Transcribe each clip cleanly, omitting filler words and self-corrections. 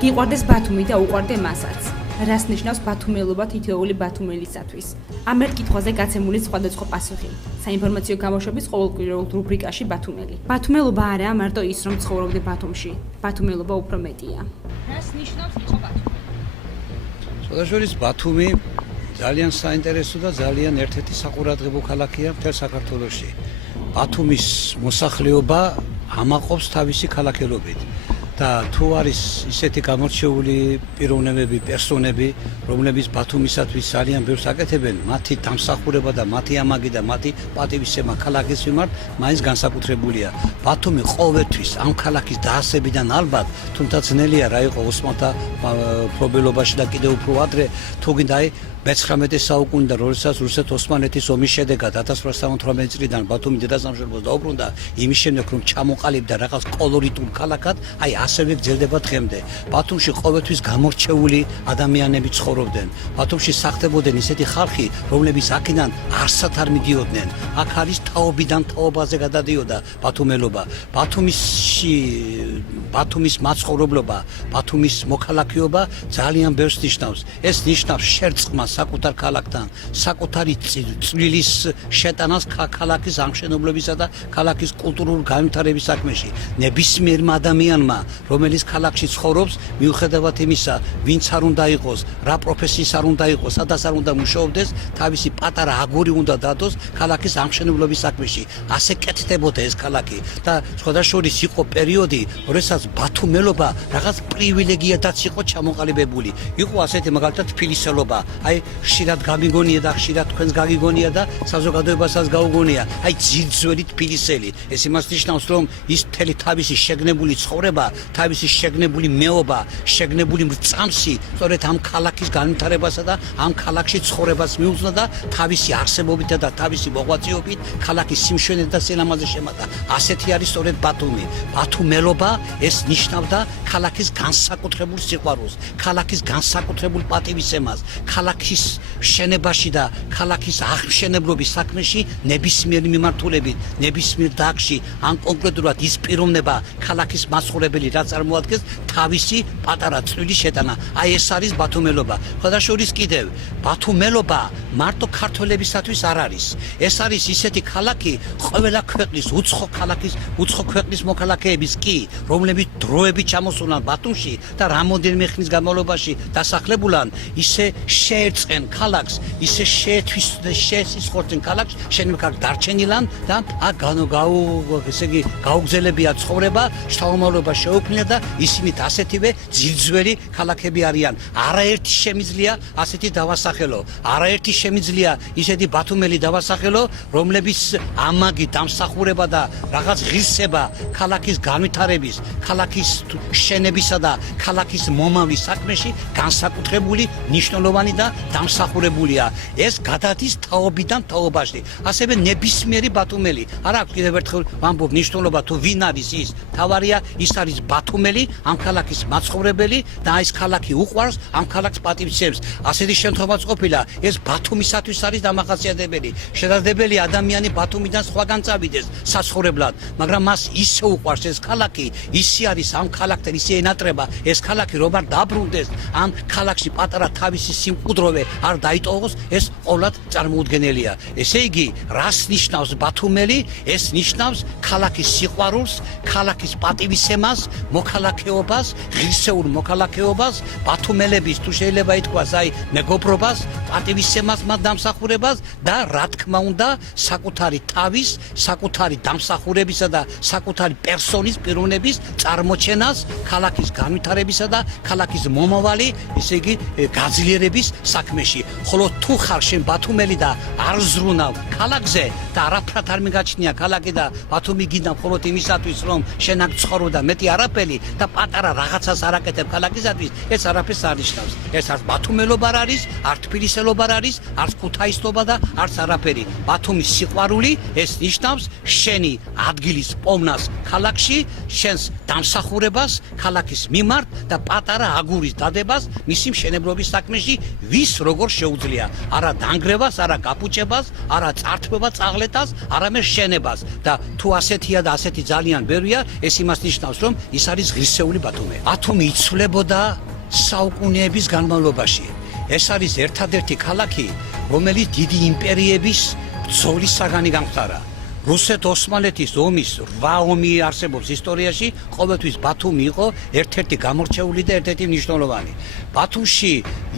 გიყვარდეს ბათუმი და უყვარდე მასაც. რას ნიშნავს ბათუმელობა თითოეული ბათუმელისათვის? ამ ერთ კითხვაზე გაცემული სხვადასხვა პასუხი. საინფორმაციო გამოშვების ყოველკვირეულ რუბრიკაში ბათუმელი. ბათუმელობა არაა მარტო ის, რომ ცხოვრობდე ბათუმში. ბათუმელობა უფრო მეტია. რას ნიშნავს იყო ბათუმი? შესაძლოა ბათუმი ძალიან საინტერესო და ძალიან ერთ-ერთი საყურადღებო ქალაქია მთელ საქართველოში. ბათუმის მოსახლეობა ამაყობს თავისი ქალაქელობით. და თუ არის ისეთი გამორჩეული პიროვნებები, პერსონები, რომლებიც ბათუმისათვის ძალიან ბევრს აკეთებენ, მათი დამსახურება და მათი ამაგი და მათი პატივისცემა ქალაქის მიმართ მაინც განსაკუთრებულია. ბათუმი ყოველთვის ამ ქალაქის დაარსებიდან ალბათ, თუმცა ძნელია რა იყო ოსმალთა მფლობელობაში და კიდევ უფრო ადრე, თუ გინდა მე-19 საუკუნიდან, როდესაც რუსეთ-ოსმალეთის ომის შედეგად 1878 წლიდან ბათუმი დედასამშობლოს დაუბრუნდა, იმის შემდეგ რომ ჩამოყალიბდა რაღაც კოლორიტულ ქალაქად, აი ასევე გრძელდება დღემდე. ბათუმში ყოველთვის გამორჩეული ადამიანები ცხოვრობდნენ. ბათუმში სახლდებოდნენ ისეთი ხალხი, რომლებიც აქედან არსად არ მიდიოდნენ. აქ არის თაობიდან თაობაზე გადადიოდა ბათუმელობა. ბათუმის მაცხოვრებლობა, ბათუმის მოქალაქეობა ძალიან ბევრს ნიშნავს. ეს ნიშნავს შერწყმას საკუთარ ქალაქთან, საკუთარი წვლილის შეტანას ქალაქის ამშენებლობისა და ქალაქის კულტურული განვითარების საქმეში. ნებისმიერმა ადამიანმა, რომელიც ქალაქში ცხოვრობს, მიუხედავად იმისა, ვინც არ უნდა იყოს, რა პროფესიის არ უნდა იყოს, სადაც არ უნდა მუშაობდეს, თავისი პატარა აგური უნდა დადოს ქალაქის ამშენებლობის საქმეში. ასე კეთდებოდა ეს ქალაქი და სხვადასხვა იყო პერიოდი, როდესაც ბათუმელობა რაღაც პრივილეგიადაც იყო ჩამოყალიბებული. იყო ასეთი მაგალითად თბილისელობა. აი ხშირად გამიგონია და ხშირად თქვენს გაგიგონია და საზოგადოებასაც გაუგონია. აი ძირძველი თბილისელი. ეს იმას ნიშნავს, რომ ის მთელი თავისი შეგნებული ცხოვრება, თავისი შეგნებული მეობა, შეგნებული მრწამსი, სწორედ ამ ქალაქის განვითარებასა და ამ ქალაქში ცხოვრებას მიუძღვნა და თავისი არსებობითა და თავისი მოღვაწეობით ქალაქის სიმშვენე და სილამაზე შემატა. ასეთი არის სწორედ ბათუმი. ბათუმელობა ეს ნიშნავდა ქალაქის განსაკუთრებულ სიყვარულს, ქალაქის განსაკუთრებულ პატივისცემას, ქალაქის შენებაში და ქალაქის აღმშენებლობის საქმეში ნებისმიერი მიმართულებით, ნებისმიერ დარგში, ან კონკრეტულად ის პიროვნება ქალაქის მაცხოვრებელი რაც წარმოადგენს თავისი პატარა წვლილის შეტანა. აი ეს არის ბათუმელობა. ხოდაშორის კიდევ ბათუმელობა მარტო ქართველებისათვის არ არის. ეს არის ისეთი ქალაქი, ყველა ქვეყნის უცხო ქვეყნის მოქალაქეების კი, რომლებიც დროებით ჩამოსულან ბათუმში და რამოდენიმე ხნის განმავლობაში დასახლებულან, ისე შეერწყენ ქალაქს, ისე შეესისხორდნენ ქალაქს, შენობრივად დარჩენილან და გაუგზელებია ცხოვრება, შთამომავლობა შეუქმნია და ისინი ასეთივე ძირძველი ქალაქები არიან. არაერთი შემიძლია ასეთი დავასახელო. არაერთი შემიძლია ისეთი ბათუმელი დავასახელო, რომლებიც ამაგი დამსახურება და რაღაც ღირსება ქალაქის განვითარების, ქალაქის შენებისა და ქალაქის მომავლის საქმეში განსაკუთრებული, მნიშვნელოვანი და დამსახურებულია. ეს გადადის თაობიდან თაობაში. ასევე ნებისმიერი ბათუმელი. არა აქვს კიდევ ერთხელ ვამბობ მნიშვნელობა თუ ვინ არის ის. თავარია ის არის ბათუმელი, ამ ქალაქის მაცხოვრებელი და ეს ქალაქი უყვარს, ამ ქალაქს პატივისცემს. ასეთი შემთხვევაც ყოფილა, ეს ბათუმისათვის არის დამახასიათებელი. შესაძლებელია ადამიანი ბათუმიდან სხვაგან წავიდეს საცხოვრებლად, მაგრამ მას ისე უყვარს ეს ქალაქი, ისე არის ამ ქალაქთან ისე ენატრება ეს ქალაქი, რომ არ დაბრუნდეს, ამ ქალაქში პატარა თავისი სიმყუდროვე არ დაიტოვოს, ეს ყოვლად წარმოუდგენელია. ესე იგი, რას ნიშნავს ბათუმელი? ეს ნიშნავს ქალაქის სიყვარულს, ქალაქის პატივისცემას, მოქალაქეობას, ღირსეულ მოქალაქეობას, ბათუმელების თუ შეიძლება ითქვას, აი მეგობრობას, პატივისცემას, მათ დამსახურებას და რა თქმა უნდა, საკუთარი თავის, საკუთარი დამსახურებისა და საკუთარი პერსონის პიროვნების წარმოჩენას, ქალაქის განვითარებისა და ქალაქის მომავალი, ესე იგი გაძლიერების საქმეში. ხოლო თუ ხარ შენ ბათუმელი და არ ზრუნავ ქალაქზე და არაფრად არ მიგაჩნია ქალაქი და ბათუმი გინდა მხოლოდ იმისათვის, რომ შენ აქ ცხოვრო და მეტი არაფერი და პატარა რაღაცას არ აკეთებ ქალაქისათვის, ეს არაფერს არ ნიშნავს. ეს არ ბათუმელობა არის, არ თბილისელობა სპარსელობა არ არის, არც ქუთაისლობა და არც არაფერი. ბათუმის სიყვარული ეს ნიშნავს შენი ადგილის პოვნას ქალაქში, შენს დამსახურებას ქალაქის მიმართ და პატარა აგურის დადებას მისი მშენებლობის საქმეში ვის როგორ შეუძლია. არა დანგრევას, არა გაფუჭებას, არა წართვება წაღლეტას, არამედ შენებას და თუ ასეთია და ასეთი ძალიან ბევრია, ეს იმას ნიშნავს, რომ ის არის ღირსეული ბათუმი. ბათუმი იცვლებოდა საუკუნეების განმავლობაში. ეს არის ერთადერთი ქალაქი, რომელიც დიდი იმპერიების ბრძოლის საგანი გამხდარა. რუსეთ-ოსმალეთის ომის 8 ომი არსებობს ისტორიაში, ყოველთვის ბათუმი იყო ერთ-ერთი გამორჩეული და ერთ-ერთი მნიშვნელოვანი. ბათუმში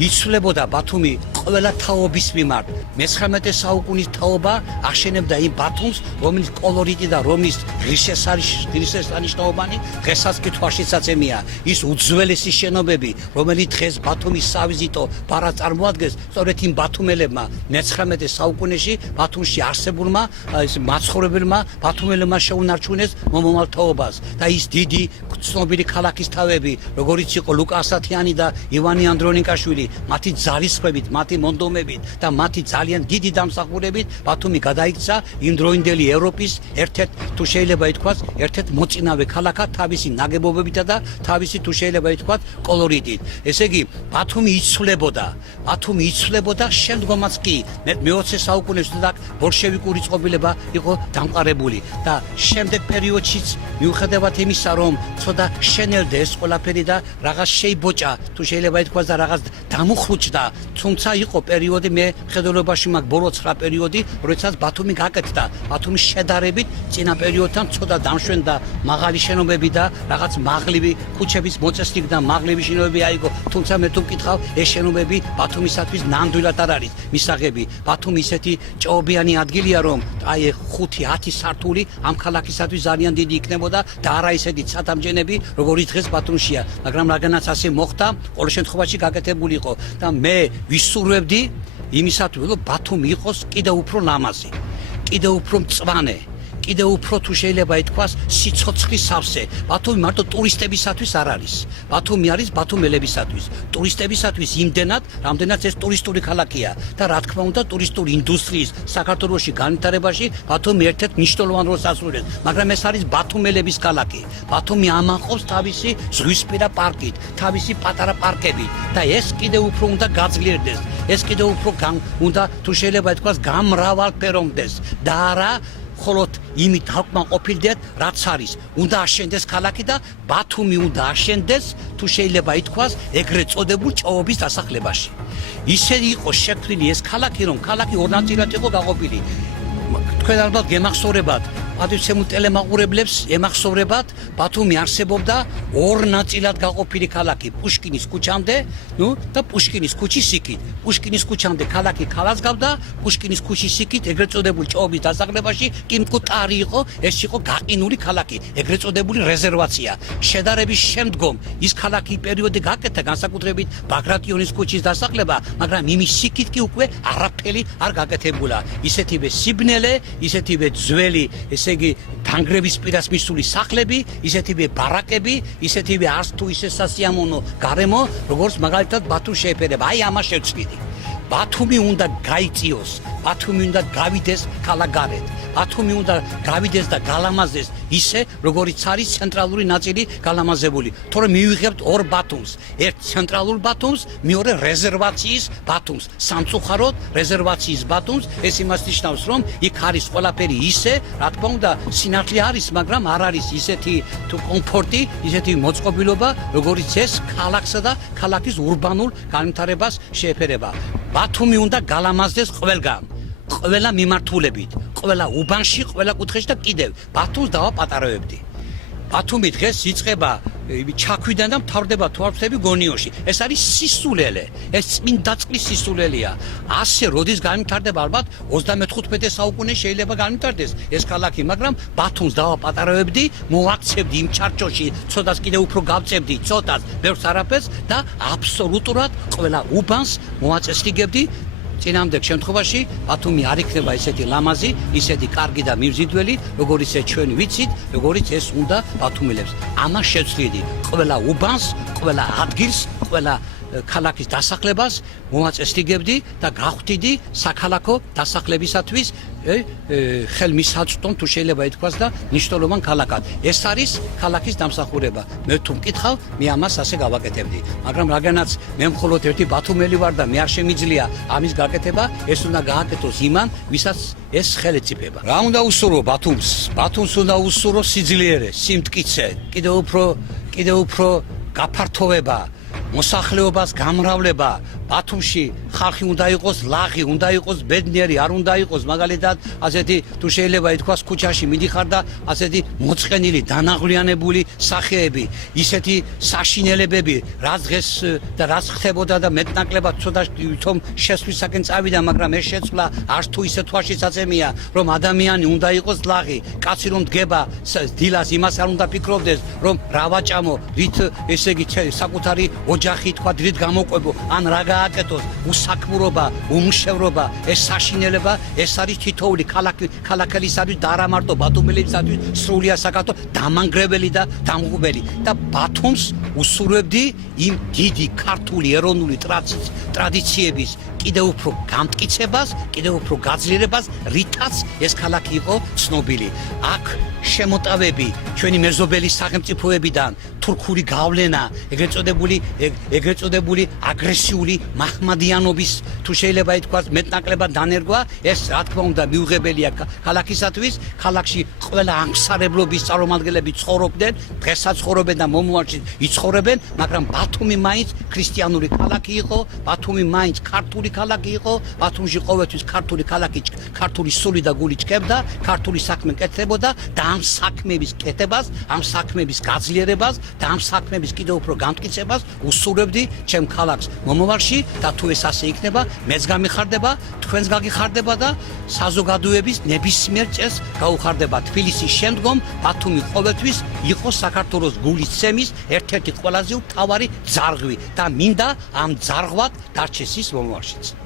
იცვლებოდა ბათუმი ყველა თაობის მიმართ. მე-19 საუკუნის თაობა აშენებდა იმ ბათუმს, რომელიც კოლორიტი და რომის ღირსშესანიშნაობანი დღესაც კი თვალშისაცემია. ის უძველესი შენობები, რომელიც დღეს ბათუმის სავიზიტო ბარად წარმოადგენს, სწორედ იმ ბათუმელებმა მე-19 საუკუნეში ბათუმში არსებულმა მაცხოვრებელმა ბათუმელებმა შეუნარჩუნეს მომავალ თაობას და ის დიდი ცნობილი ქალაქის თავები, როგორიც იყო ლუკა ასათიანი და ივანი ანდრონიკაშვილი, მათი ძალისხმევით, მათი მონდომებით და მათი ძალიან დიდი დამსახურებით ბათუმი გადაიქცა იმდროინდელი ევროპის ერთ-ერთ თუ შეიძლება ითქვას, ერთ-ერთ მოწინავე ქალაქად თავისი ნაგებობებითა და თავისი თუ შეიძლება ითქვას კოლორიტით. ესე იგი, ბათუმი იცვლებოდა შემდგომაც კი მე-20 საუკუნეში და ბოლშევიკური წყობილება იყო დამყარებული და შემდეგ პერიოდშიც მიუხედავად იმისა, რომ ცოტა შენელდა ეს ყველაფერი და რაღაც შეიბოჭა, თუ შეიძლება ითქვას და რაღაც დამუხრუჭდა, თუმცა იყო პერიოდი მე მხედველობაში მაგ ბოლო 9 პერიოდი, როდესაც ბათუმი გაკეთდა. ბათუმის შედარებით წინა პერიოდთან ცოტა დამშვენდა მაღალი შენობები და რაღაც მაღლივი ქუჩების მოწესრიგ და მაღლივი შენობები აიგო, თუმცა მე თუ მკითხავ, ეს შენობები ბათუმისათვის ნამდვილად არ არის მისაღები. ბათუმი ისეთი ჭაობიანი ადგილია, რომ აი 5-10 სართული ამ ქალაქისათვის ძალიან დიდი იქნებოდა და არა ისეთი ცათამჯენები, როგორიც დღეს ბათუმშია, მაგრამ რადგანაც ასე მოხდა, ყოველ შემთხვევაში გაკეთებული იყო და მე ვისურვებდი იმისათვის, რომ ბათუმი იყოს კიდევ უფრო ლამაზი, კიდევ უფრო მწვანე, კიდევ უფრო თუ შეიძლება ითქვას სიცოცხლის სავსე. ბათუმი მარტო ტურისტებისათვის არ არის. ბათუმი არის ბათუმელებისათვის. ტურისტებისათვის იმდენად, რამდენად ეს ტურისტული ქალაქია და რა თქმა უნდა ტურისტული ინდუსტრიის საქართველოში განვითარებაში ბათუმი ერთ-ერთ მნიშვნელოვან როლს ასრულებს, მაგრამ ეს არის ბათუმელების ქალაქი. ბათუმი ამაყობს თავისი ზღვისპირა პარკით, თავისი პატარა პარკებით და ეს კიდევ უფრო უნდა გაძლიერდეს. ეს კიდევ უფრო უნდა თუ შეიძლება ითქვას გამრავალფეროვდეს და არა ხოლოდ იმით აკმაყოფილდეთ, რაც არის. უნდა აშენდეს ქალაქი და ბათუმი უნდა აშენდეს, თუ შეიძლება ითქვას, ეგრეთ წოდებულ ჭაობის დასახლებაში. ისე იყო შექმნილი ეს ქალაქი, რომ ქალაქი ორ ნაწილად იყო გაყოფილი. თქვენ ალბათ გემახსოვრებათ, პატივცემულ ტელემაყურებლებს ემახსოვრებათ, ბათუმი არსებობდა ორ ნაწილად გაყოფილი ქალაქი, პუშკინის ქუჩამდე, და პუშკინის ქუჩის იქით. პუშკინის ქუჩამდე ქალაქი ქალასგავდა, პუშკინის ქუჩის იქით ეგრეთ წოდებულ ჭაობის დასახლებაში კი მკვდარი იყო, ეს იყო გაყინული ქალაქი, ეგრეთ წოდებული რეზერვაცია. შედარების შემდგომ ის ქალაქი პერიოდი გაკეთა განსაკუთრებით ბაგრატიონის ქუჩის დასახლება, მაგრამ იმის იქით კი უკვე არაფერი არ გაკეთებულა. ისეთივე სიბნელე, ისეთივე ძველი, ესე იგი დანგრევის პირას მისული სახლები, ისეთივე ბარაკები, ისეთივე არც თუ ისე სასიამოვნო გარემო, როგორც მაგალითად ბათუმს შეეფერება. აი ამას შევწყვიტი. ბათუმი უნდა გაიწიოს, ბათუმი უნდა გავიდეს ქალაქგარეთ. ბათუმი უნდა გავიდეს და გალამაზდეს ისე, როგორიც არის ცენტრალური ნაწილი გალამაზებული. თორე მივიღებთ ორ ბათუმს, ერთ ცენტრალურ ბათუმს, მეორე რეზერვაციის ბათუმს, სამწუხაროდ რეზერვაციის ბათუმს. ეს იმას ნიშნავს, რომ იქ არის ყველაფერი ისე, რა თქმა უნდა, სინათლე არის, მაგრამ არ არის ისეთი თუ კომფორტი, ისეთი მოწყობილობა, როგორიც ეს ქალაქსა და ქალაქის ურბანულ განვითარებას შეეფერება. ბათუმი უნდა გალამაზდეს ყველგან. ყველა მიმართულებით, ყველა უბანში, ყველა კუთხეში და კიდევ ბათუმს დავაპატარავებდი. ბათუმი დღეს იწყება ჩაქვიდან და მთავრდება თვალწები გონიოში. ეს არის სისულელე, ეს წმინდა წყლის სისულელეა. ასე როდის განვითარდება ალბათ 35 საუკუნეში შეიძლება განვითარდეს ეს ქალაქი, მაგრამ ბათუმს დავაპატარავებდი, მოაქცევდი იმ ჩარჩოში, ცოტას კიდევ უფრო გავწევდი, ცოტას, ბევრს არაფერს და აბსოლუტურად ყველა უბანს მოაწესრიგებდი. წინამდეგ შემთხვევაში ბათუმი არ იქნება ისეთი ლამაზი, ისეთი კარგი და მივზიდველი, როგორიც ჩვენ ვიცით, როგორიც ეს უნდა ბათუმელებს. ამას შევცვლიდი ყველა უბანს, ყველა ადგილს, ყველა ქალაქის დასახლებას მომაწესრიგებდი და გავხდიდი საქალაქო დასახლებისათვის ხელმისაწვდომ თუ შეიძლება ითქვას და მნიშვნელოვან ქალაქად. ეს არის ქალაქის დამსახურება. მე თუ მკითხავ, მე ამას ასე გავაკეთებდი. მაგრამ რადგანაც მე მხოლოდ ერთი ბათუმელი ვარ და მე არ შემიძლია ამის გაკეთება, ეს უნდა გააკეთოს იმან, ვისაც ეს ხელეწიფება. რა უნდა უსურო ბათუმს? ბათუმს უნდა უსურო სიძლიერე, სიმტკიცე, კიდევ უფრო გაფართოვება, მოსახლეობას გამრავლება. ბათუმში ხალხი უნდა იყოს ლაღი, უნდა იყოს ბედნიერი, არ უნდა იყოს მაგალითად ასეთი თუ შეიძლება ითქვას ქუჩაში მიდიხარ და ასეთი მოწყენილი, დანაღლიანებული სახეები, ისეთი საშინელებები, რაც დღეს და რაც ხდებოდა და მეტნაკლებად ცოტა თვითონ შესვლისაკენ წავიდა, მაგრამ ეს შეცვლა არც თუ ისე თვალში საწემია, რომ ადამიანი უნდა იყოს ლაღი, კაცი რომ დგება დილას იმას არ უნდა ფიქრობდეს, რომ რა ვაჭამო, რით ესე იგი საკუთარი ოჯახი თქვა რით გამოყვებო, ან რა გააკეთოს, უსაქმურობა, უმუშევრობა, ეს საშინელება, ეს არის თითოეული ქალაქელისათვის და არა მარტო ბათუმელისათვის სრულიად საქართველოს დამანგრეველი და დამღუბელი. და ბათუმს უსურვებდი იმ დიდი ქართული ეროვნული ტრადიციების კიდევ უფრო გამტკიცებას, კიდევ უფრო გაძლიერებას, რითაც ეს ქალაქი იყო ცნობილი. აქ შემოტავები ჩვენი მეზობელი სახელმწიფოებიდან თურქული გავლენა, ეგრეთ წოდებული აგრესიული მაჰმადიანობის თუ შეიძლება ითქვას მეტნაკლებად დანერგვა, ეს რა თქმა უნდა მიუღებელია ქალაქისათვის. ქალაქში ყველა ამსარებლობის წარმომადგენლები ცხოვრობდნენ, დღესაც ცხოვრობენ და მომავალში იცხოვრებენ, მაგრამ ბათუმი მაინც ქრისტიანული ქალაქი იყო, ბათუმი მაინც ქართული ქალაქი იყო, ბათუმში ყოველთვის ქართული ქალაქი, ქართული სული და გული ჭკებდა, ქართული საქმე კეთდებოდა და ამ საქმების კეთებას, ამ საქმების გაძლიერებას და ამ საქმების კიდევ უფრო გამტკიცებას უსურვებდი ჩემ ქალაქს მომავალში და თუ ეს ასე იქნება, მეც გამიხარდება, თქვენს გაგიხარდება და საზოგადოების ნებისმიერ წესს გაუხარდება. თბილისის შემდგომ ბათუმი ყოველთვის იყო საქართველოს გულისცემის ერთ-ერთი ყველაზე მთავარი ძარღვი და მინდა ამ ძარღვად დარჩეს ის მომავალშიც.